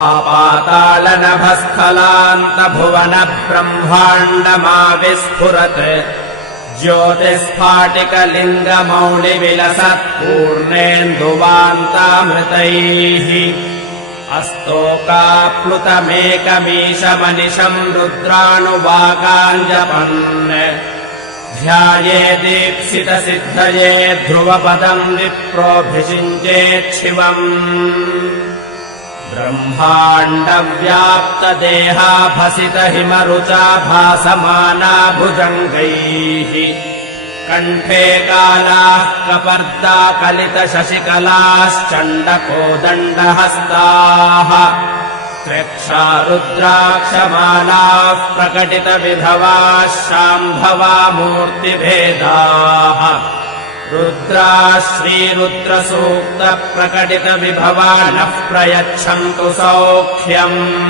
पातालनभस्थलान्तभुवन ब्रह्माण्डमाविस्फुरत् ज्योतिस्फाटिकलिङ्गमौलिविलसत्पूर्णेन्दुवान्तामृतैः अस्तोकाप्लुतमेकमीशमनिशम् रुद्रानुवाकाञ्जपन् ध्यायेदीप्सितसिद्धये ध्रुवपदम् विप्रोऽभिषिञ्चेच्छिवम् ब्रह्माण्डव्याप्तदेहाभसितहिमरुचा भासमाना भुजङ्गैः कण्ठे कालाः कपर्दा कलितशशिकलाश्चण्डकोदण्डहस्ताः त्र्यक्षा रुद्राक्षमालाः प्रकटितविभवाः शाम्भवा मूर्तिभेदाः रुद्रा श्रीरुद्रसूक्तप्रकटितविभवा नः प्रयच्छन्तु सौख्यम्।